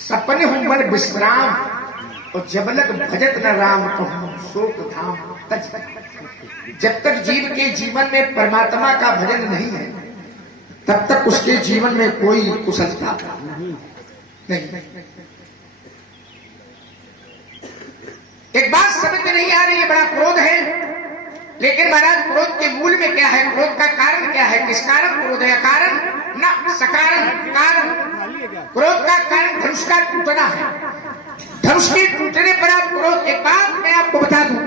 सपने हूं मन विश्राम और जबलक भजत न राम कहूं शोक धाम तज। जब तक जीव के जीवन में परमात्मा का भजन नहीं है तब तक उसके जीवन में कोई कुशलता नहीं। एक बात समझ में नहीं आ रही है, बड़ा क्रोध है, लेकिन महाराज क्रोध के मूल में क्या है, क्रोध का कारण क्या है, किस कारण क्रोध है? कारण ना सकारण कारण। क्रोध का कारण धनुष का टूटना है। धनुष के टूटने पर आप क्रोध, एक बात मैं आपको बता दूं,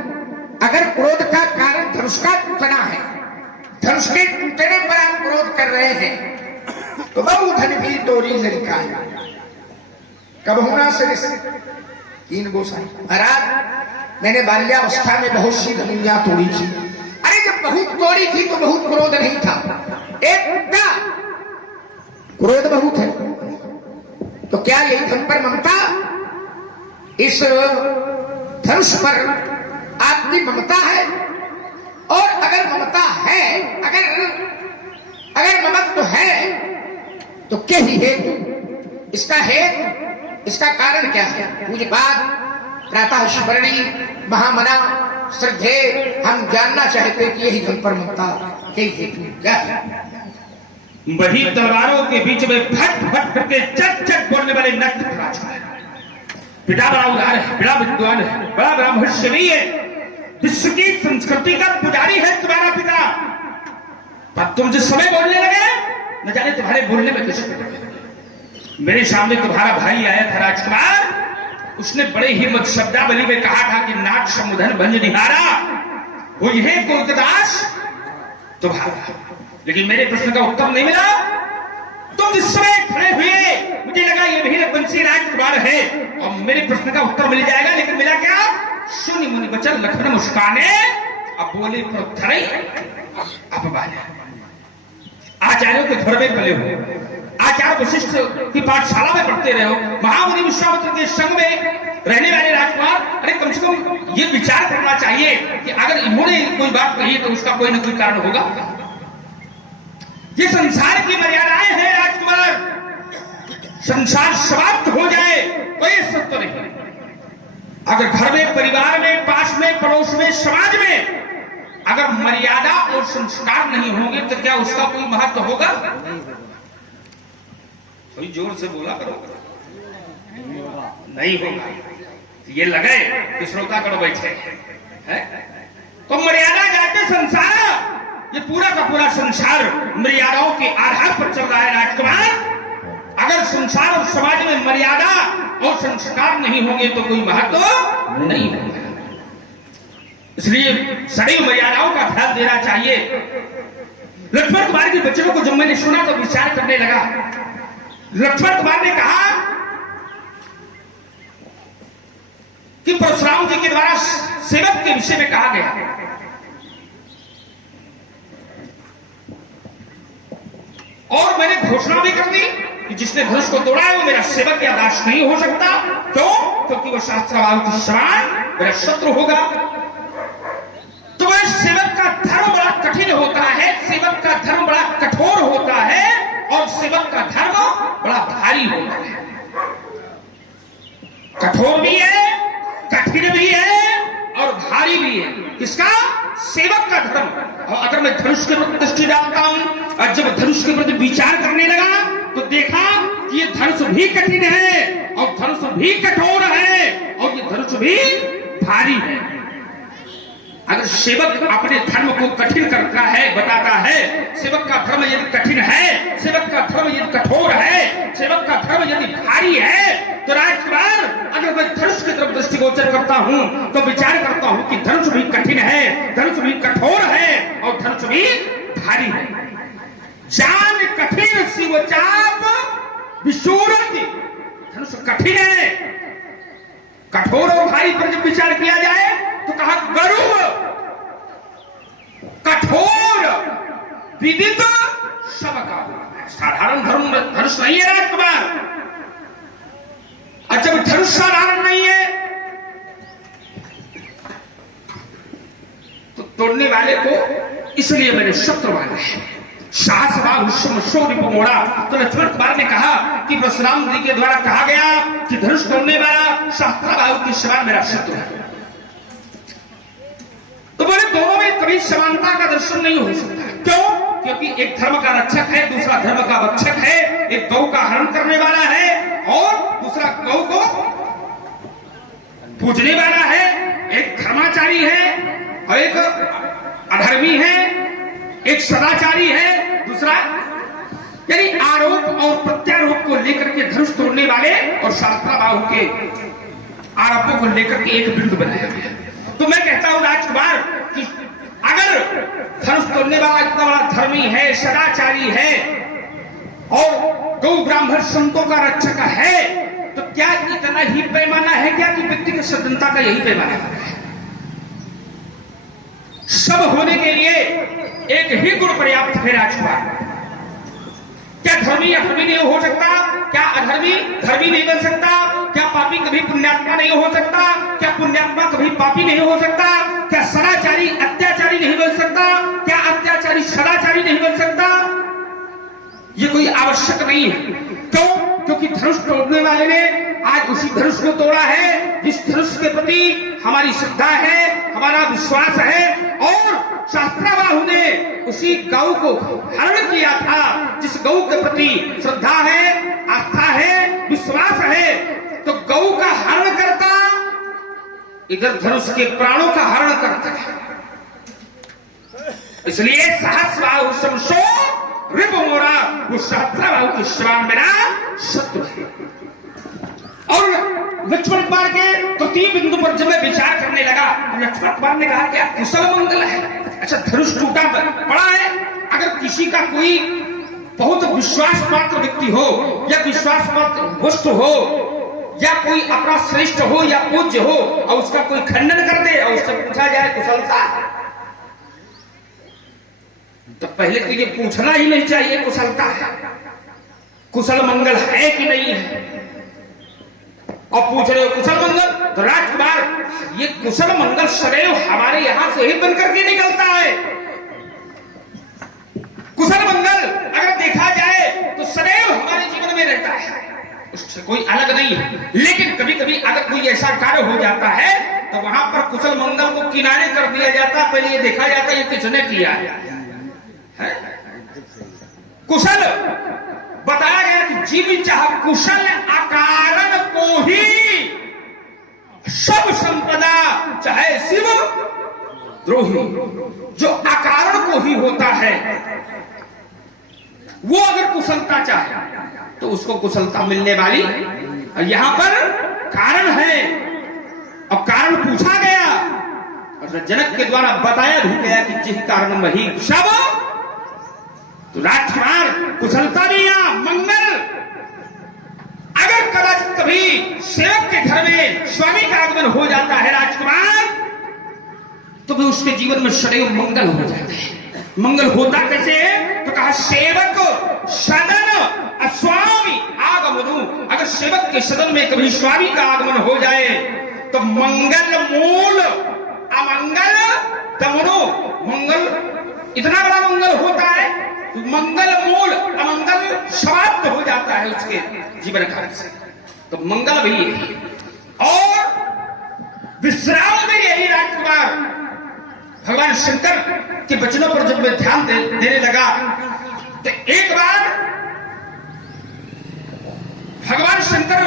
अगर क्रोध का कारण धनुष का टूटना है, धनुष के टूटने पर आप क्रोध कर रहे हैं तो बहु धन भी तोरी लड़का है कब होना से तीन गोसाई। महाराज मैंने बाल्यावस्था में बहुत सी धनुइयां तोड़ी थी। अरे जब बहुत तोड़ी थी तो बहुत क्रोध नहीं था, एक टूटा, क्रोध बहुत है। तो क्या यही धन पर ममता, इस धनुष पर आपकी ममता है? और अगर ममता है, अगर ममत्व है तो क्या ही हेतु, इसका हेतु, इसका कारण क्या है? मुझे बात प्रातः स्मरणी महामना श्रद्धे हम जानना चाहते कि यही धन पर ममता के हेतु क्या है? वही तलवारों के बीच में फट फट करके चट चट बोलने वाले नट राजा। पिता बड़ा उदार है, बड़ा विद्वान है, बड़ा ब्रह्मर्षि है, विश्व की संस्कृति का पुजारी है तुम्हारा पिता। पर तुम जिस समय बोलने लगे न जाने तुम्हारे बोलने में कैसे। मेरे सामने तुम्हारा भाई आया था राजकुमार, उसने बड़े ही मत शब्दावली में कहा था कि नाट समुधन भंज निहारा वो यह कोलकाताश तुम्हारा, लेकिन मेरे प्रश्न का उत्तर नहीं मिला। तुम जिस समय खड़े हुए मुझे लगा ये भी बंसी राजकुमार है और मेरे प्रश्न का उत्तर मिल जाएगा, लेकिन मिला क्या? शून्य मुनि बचन लखन मुस्काने अब बोले पर अपमाने। आचार्यों के घर में पले हुए, आचार्य वशिष्ठ की पाठशाला में पढ़ते रहे हो, महामुनि विश्वामित्र के संग में रहने वाले राजकुमार, अरे कम से कम ये विचार करना चाहिए कि अगर इन्होंने कोई बात कही तो उसका कोई न कोई कारण होगा। ये संसार की मर्यादाएं हैं राजकुमार, संसार समाप्त हो जाए कोई सत्य नहीं। अगर घर में, परिवार में, पास में, पड़ोस में, समाज में अगर मर्यादा और संस्कार नहीं होंगे तो क्या उसका कोई महत्व होगा? कोई जोर से बोला करो, नहीं होगा। ये लगे कि श्रोतागण बैठे हैं तो मर्यादा जाते संसार, ये पूरा का पूरा संसार मर्यादाओं के आधार पर चल रहा है राजकुमार। अगर संसार और समाज में मर्यादा और संस्कार नहीं होंगे तो कोई महत्व नहीं होगा। इसलिए सदैव मर्यादाओं का ध्यान देना चाहिए। लक्ष्मण कुमार के वचनों को जब मैंने सुना तो विचार करने लगा। लक्ष्मण कुमार ने कहा कि परशुराम जी के द्वारा सेवक के विषय में कहा गया और मैंने घोषणा भी कर दी कि जिसने धनुष को तोड़ा है वो मेरा सेवक या दास नहीं हो सकता। क्यों? क्योंकि वो शास्त्रावाद के समान मेरा शत्रु होगा। तो वह सेवक का धर्म बड़ा कठिन होता है, सेवक का धर्म बड़ा कठोर होता है और सेवक का धर्म बड़ा भारी होता है। कठोर भी है, कठिन भी है और भारी भी है। किसका? सेवक का धर्म। और अगर मैं धनुष के प्रति दृष्टि डालता हूं और जब धनुष के प्रति विचार करने लगा तो देखा कि ये धनुष भी कठिन है और धनुष भी कठोर है और ये धनुष भी भारी है। अगर सेवक अपने धर्म को कठिन करता है, बताता है, सेवक का धर्म यदि कठिन है, सेवक का धर्म यदि कठोर है, सेवक का धर्म यदि भारी है तो राजकुमार अगर मैं धनुष की तरफ दृष्टिगोचर करता हूं तो विचार करता हूं कि धनुष भी कठिन है, धनुष भी कठोर है और धनुष भी भारी है। जान कठिन शिवचाप विशूरत, धनुष कठिन है, कठोर और भारी पर जब विचार किया जाए तो कहा गरुड़ कठोर विदित सबका। साधारण धनुष नहीं है राजकुमार। और जब धनुष साधारण नहीं है तो तोड़ने वाले को इसलिए मैंने शत्रु माना है। तो लक्ष्मण कुमार ने कहा कि परशुराम जी के द्वारा कहा गया कि धनुष तोड़ने वाला सहस्त्रबाहु की समान मेरा शत्रु है। तो बोले दोनों में कभी समानता का दर्शन नहीं हो सकता। क्यों? क्योंकि एक धर्म का रक्षक है, दूसरा धर्म का भक्षक है। एक गौ का हरण करने वाला है और दूसरा गौ को पूजने वाला है। एक धर्माचारी है और एक अधर्मी है। एक सदाचारी है, दूसरा यानी आरोप और प्रत्यारोप को लेकर के धनुष तोड़ने वाले और सहस्त्रबाहु के आरोपों को लेकर के एक बिंदु बनाया गया। तो मैं कहता हूं राजकुमार कि अगर धनुष तोड़ने वाला इतना बड़ा धर्मी है, सदाचारी है और गौ ब्राह्मण संतों का रक्षक है, तो क्या इतना ही पैमाना है क्या कि व्यक्ति की सज्जनता का यही पैमाना है? सब होने के लिए एक ही गुण पर्याप्त है राजकुमार। क्या धर्मी अधर्मी नहीं हो सकता? क्या अधर्मी धर्मी नहीं बन सकता? क्या पापी कभी पुण्यात्मा नहीं हो सकता? क्या पुण्यात्मा कभी पापी नहीं हो सकता? क्या सदाचारी अत्याचारी नहीं बन सकता? क्या अत्याचारी सदाचारी नहीं बन सकता? ये कोई आवश्यक नहीं है। क्यों? क्योंकि धनुष तोड़ने वाले ने आज उसी धनुष को तोड़ा है जिस धनुष के प्रति हमारी श्रद्धा है, हमारा विश्वास है। और सहस्त्रबाहु ने उसी गौ को हरण किया था जिस गौ के प्रति श्रद्धा है, आस्था है, विश्वास है। तो गौ का हरण करता, इधर धनुष के प्राणों का हरण करता है। इसलिए सहस्त्रबाहु समसो रिपुमोरा, वो सहस्त्रबाहु के समान मेरा शत्रु है। और लक्ष्मण कुमार के तृतीय बिंदु पर जब मैं विचार करने लगा, लक्ष्मण कुमार ने कहा क्या कुशल मंगल है? अच्छा, धनुष टूटा पड़ा है। अगर किसी का कोई बहुत विश्वास पात्र व्यक्ति हो या विश्वास पात्र वस्तु हो या कोई अपना श्रेष्ठ हो या पूज्य हो और उसका कोई खंडन कर दे और उससे पूछा जाए कुशलता, तो पहले तो ये पूछना ही नहीं चाहिए कुशलता है, कुशल मंगल है कि नहीं है। और पूछ रहे हो कुशल मंगल, तो राजकुमार ये कुशल मंगल सदैव हमारे यहां से ही बनकर के निकलता है। कुशल मंगल अगर देखा जाए तो सदैव हमारे जीवन में रहता है, उससे कोई अलग नहीं है। लेकिन कभी कभी अगर कोई ऐसा कार्य हो जाता है तो वहां पर कुशल मंगल को किनारे कर दिया जाता, पहले ये देखा जाता ये किसने किया है। कुशल बताया गया कि जीव चाह कुशल अकारण को ही सब संपदा चाहे शिव द्रोही। जो अकारण को ही होता है वो अगर कुशलता चाहे तो उसको कुशलता मिलने वाली। और यहां पर कारण है और कारण पूछा गया और जनक के द्वारा बताया भी गया कि जिस कारण वही सब। तो राजकुमार कुशलता दिया मंगल। अगर कदाचित कभी सेवक के घर में स्वामी का आगमन हो जाता है राजकुमार, तो भी उसके जीवन में सदैव मंगल हो जाता है। मंगल होता कैसे है? तो कहा सेवक सदन अस्वामी आगमनु। अगर सेवक के सदन में कभी स्वामी का आगमन हो जाए तो मंगल मूल अमंगल दमनो। मंगल इतना बड़ा मंगल होता है, मंगल मूल अमंगल समाप्त हो जाता है उसके जीवन काल से। तो मंगल भी यही और विश्राम भी यही। राजकुमार भगवान शंकर के वचनों पर जब मैं ध्यान देने लगा तो एक बार भगवान शंकर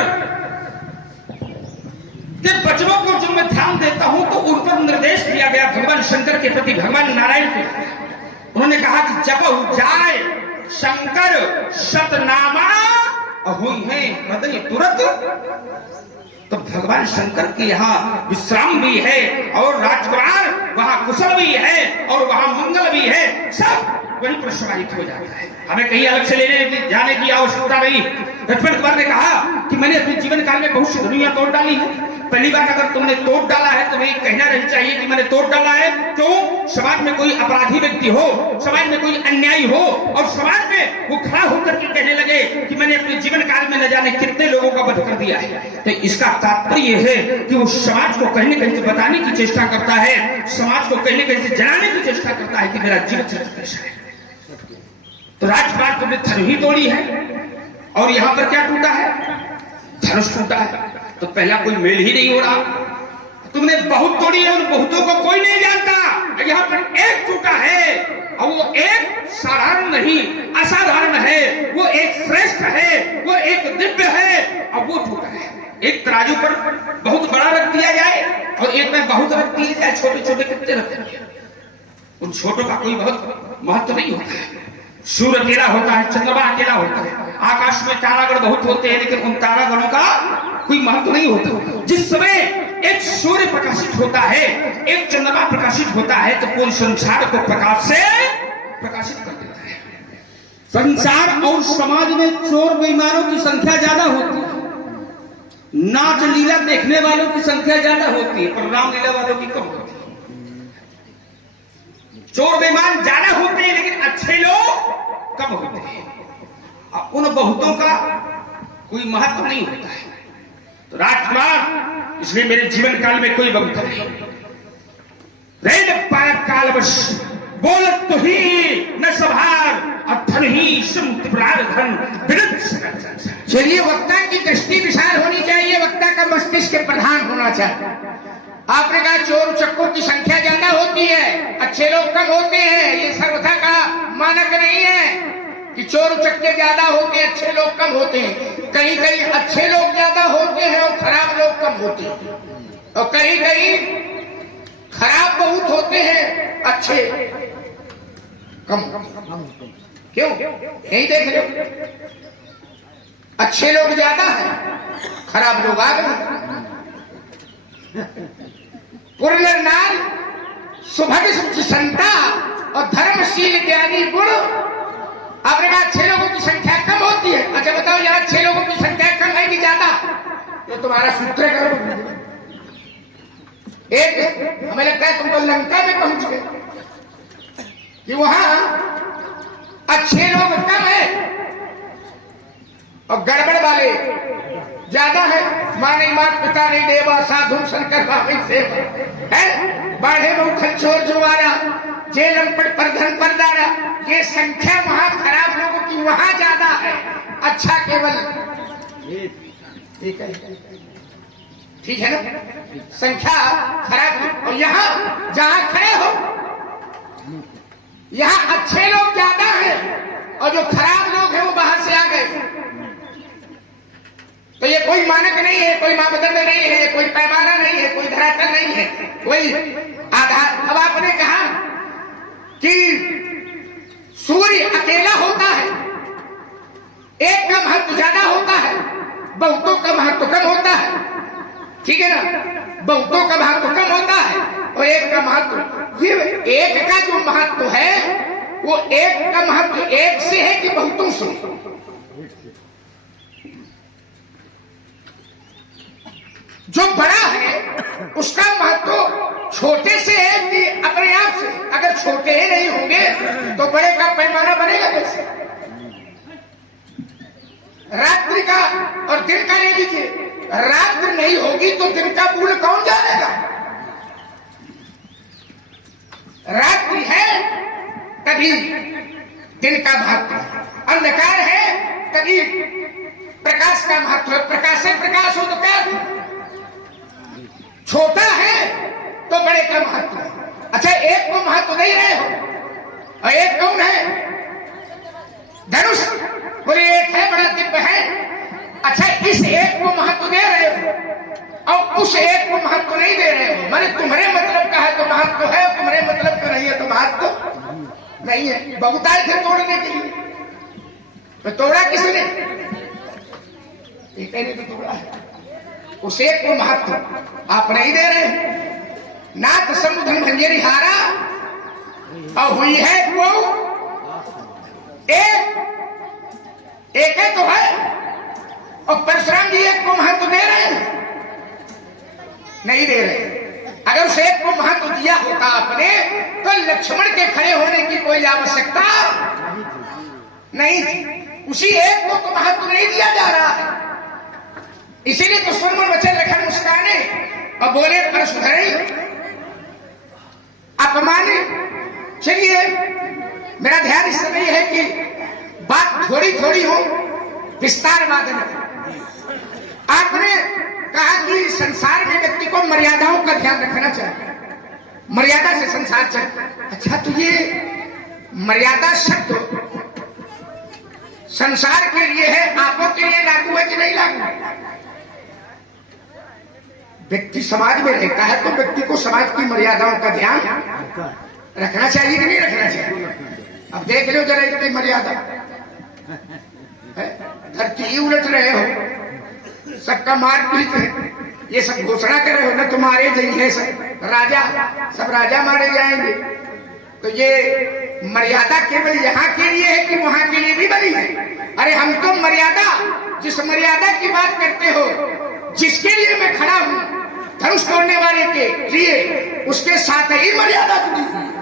के वचनों को जब मैं ध्यान देता हूं तो उन पर निर्देश दिया गया भगवान शंकर के प्रति, भगवान नारायण के। उन्होंने कहा कि जब जाए शंकर सतनामा हुई है हृदय तुरंत। तो भगवान शंकर के यहाँ विश्राम भी है और राजकुमार वहां कुशल भी है और वहां मंगल भी है, सब वहीं पर समाहित हो जाता है। हमें कहीं अलग से लेने जाने की आवश्यकता नहीं। लक्ष्मण कुमार ने कहा कि मैंने अपने जीवन काल में बहुत सी दुनिया तोड़ डाली है। पहली बात, अगर तुमने तोड़ डाला है तो तुम्हें कहना नहीं चाहिए कि मैंने तोड़ डाला है। क्यों? समाज में कोई अपराधी व्यक्ति हो, समाज में कोई अन्यायी हो और समाज में वो खड़ा होकर के कहने लगे कि मैंने अपने जीवन काल में न जाने कितने लोगों का वध कर दिया है, तो इसका तात्पर्य यह है कि वो समाज को कहीं न कहीं से बताने की चेष्टा करता है, समाज को कहीं न कहीं से जनाने की चेष्टा करता है कि मेरा जीवन चरित्र कैसा है। तो राजकुमार तुमने धनुष ही तोड़ी है और यहां पर क्या टूटा है? धनुष टूटा है। तो पहला कोई मेल ही नहीं हो रहा। तुमने बहुत तोड़ी है, उन बहुतों को कोई नहीं जानता। यहाँ पर एक टूटा है और वो एक साधारण नहीं, असाधारण है, वो एक श्रेष्ठ है, वो एक दिव्य है और वो टूटा है। एक तराजू पर बहुत बड़ा रख दिया जाए और एक में बहुत रख दिया जाए, छोटे छोटे कितने रखते हैं? उन छोटों का कोई बहुत महत्व नहीं होता है। सूर्य अकेला होता है, चंद्रमा अकेला होता है, आकाश में तारागण बहुत होते हैं, लेकिन उन तारागणों का कोई महत्व नहीं होता। जिस समय एक सूर्य प्रकाशित होता है, एक चंद्रमा प्रकाशित होता है, तो पूरे संसार को प्रकाश से प्रकाशित कर देता है। संसार और समाज में चोर बेईमानों की संख्या ज्यादा होती है, नाच लीला देखने वालों की संख्या ज्यादा होती है, पर रामलीला वालों की कम होती है। चोर बेईमान ज्यादा होते हैं, लेकिन अच्छे लोग कम होते हैं। उन बहुतों का कोई महत्व नहीं होता है। तो राजकुमार, इसलिए मेरे जीवन काल में कोई बहुत नहीं। रेड पारक कालवश बोलत तो ही न सभार अधन ही धन। चलिए, वक्ता की दृष्टि विशाल होनी चाहिए, वक्ता का मस्तिष्क प्रधान होना चाहिए। आपने कहा चोर चक्कों की संख्या ज्यादा होती है, अच्छे लोग कम होते हैं। ये सर्वथा का मानक नहीं है कि चोर चक्के ज्यादा होते हैं, अच्छे लोग कम होते हैं। कहीं कहीं अच्छे लोग ज्यादा होते हैं और खराब लोग कम होते हैं, और कहीं कहीं खराब बहुत होते हैं, अच्छे कम। क्यों? यही देख लो, अच्छे लोग ज्यादा हैं, खराब लोग आगे। पुरनर नार सुभग संता और धर्मशील इत्यादि गुण। आपने कहा अच्छे लोगों की संख्या कम होती है। अच्छा बताओ यार, अच्छे लोगों की संख्या कम है कि ज्यादा? ये तुम्हारा सूत्र करो। एक हमें लगता है तुम तो लंका में पहुंच गए कि वहां अच्छे लोग कम है और गड़बड़ वाले ज्यादा है। माँ नहीं, मात पिता नहीं, देवा साधु शंकर बाबी सेवा है। बाढ़े में उखल चोर जुआरा, जेलम पर धन पर दारा। ये संख्या वहां खराब लोगों की वहां ज्यादा है, अच्छा केवल ठीक है ना? संख्या खराब। और यहाँ जहां खड़े हो, यहाँ अच्छे लोग ज्यादा हैं और जो खराब लोग हैं वो बाहर से आ गए। तो ये कोई मानक नहीं है, कोई मापदंड नहीं है, ये कोई पैमाना नहीं है, कोई धरातल नहीं है, कोई आधार। अब आपने कहा कि सूर्य अकेला होता है, एक का महत्व ज्यादा होता है, बहुतों का महत्व कम होता है। ठीक है ना? बहुतों का महत्व कम होता है और एक का महत्व, ये एक का जो महत्व है वो एक का महत्व एक से है कि बहुतों से? जो बड़ा है उसका महत्व छोटे से है कि अपने आप से? अगर छोटे ही नहीं होंगे तो बड़े का पैमाना बनेगा कैसे? रात्रि का और दिन का ले लीजिए, रात्रि नहीं होगी तो दिन का मूल्य कौन जानेगा? रात्रि है तभी दिन का महत्व, अंधकार है तभी प्रकाश का महत्व है। प्रकाश से प्रकाश हो तो क्या? छोटा है तो बड़े का महत्व है। अच्छा, एक को महत्व दे रहे हो और एक कौन है? धनुष। बोले एक है, बड़ा दिव्य है। अच्छा, इस एक को महत्व दे रहे हो और उस एक को महत्व नहीं दे रहे हो। माने तुम्हारे मतलब का है तो महत्व है, तुम्हारे मतलब का नहीं है तो महत्व नहीं है। बहुत आए थे तोड़ने के लिए, तो तोड़ा किसने? एक ने तो तोड़ा है। उस एक को महत्व आप नहीं दे रहे। नाथ समुद्र भंजरी हारा और हुई है वो एक है तो है। और परशुराम जी एक को महत्व दे रहे हैं? नहीं दे रहे। अगर उस एक को महत्व दिया होता आपने तो लक्ष्मण के खड़े होने की कोई आवश्यकता नहीं थी। उसी एक को तो महत्व नहीं दिया जा रहा है। इसीलिए तो सुरमन बच्चे लखन मुस्काने और बोले परशुधरे अपमाने। चलिए, मेरा ध्यान इस समय है कि बात थोड़ी थोड़ी हो, विस्तारवाद न। आपने कहा कि संसार में व्यक्ति को मर्यादाओं का ध्यान रखना चाहिए, मर्यादा से संसार चले। अच्छा, तो ये मर्यादा शब्द संसार के लिए है, आपों के लिए लागू है कि नहीं लागू है? व्यक्ति समाज में रहता है तो व्यक्ति को समाज की मर्यादाओं का ध्यान रखना चाहिए कि नहीं रखना चाहिए? अब देख लो जरा इतनी मर्यादा, धरती ही उलट रहे हो, सबका मारपीट है, ये सब घोषणा कर रहे हो ना, तुम्हारे जाइए सब राजा, सब राजा मारे जाएंगे। तो ये मर्यादा केवल यहाँ के लिए है कि वहां के लिए भी बनी है? अरे हम तो मर्यादा, जिस मर्यादा की बात करते हो, जिसके लिए मैं खड़ा हूं, धनुष तोड़ने वाले के लिए, उसके साथ ही मर्यादा जुड़ी हुई है,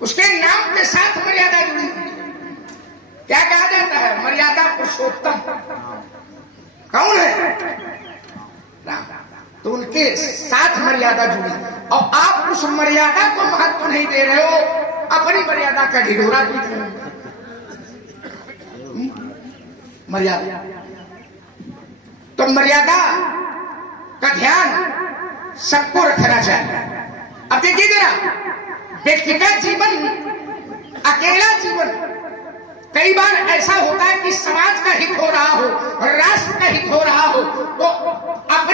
उसके नाम के साथ मर्यादा जुड़ी हुई है। क्या कहा जाता है? मर्यादा पुरुषोत्तम कौन है? राम। तो उनके साथ मर्यादा जुड़ी, और आप उस मर्यादा को महत्व नहीं दे रहे हो, अपनी मर्यादा का ढिढोरा पीट रहे हो। मर्यादा, तो मर्यादा का ध्यान सबको रखना चाहिए। अब देखिए जरा, व्यक्तिगत जीवन, अकेला जीवन, कई बार ऐसा होता है कि समाज का हित हो रहा हो, राष्ट्र का हित हो रहा हो, तो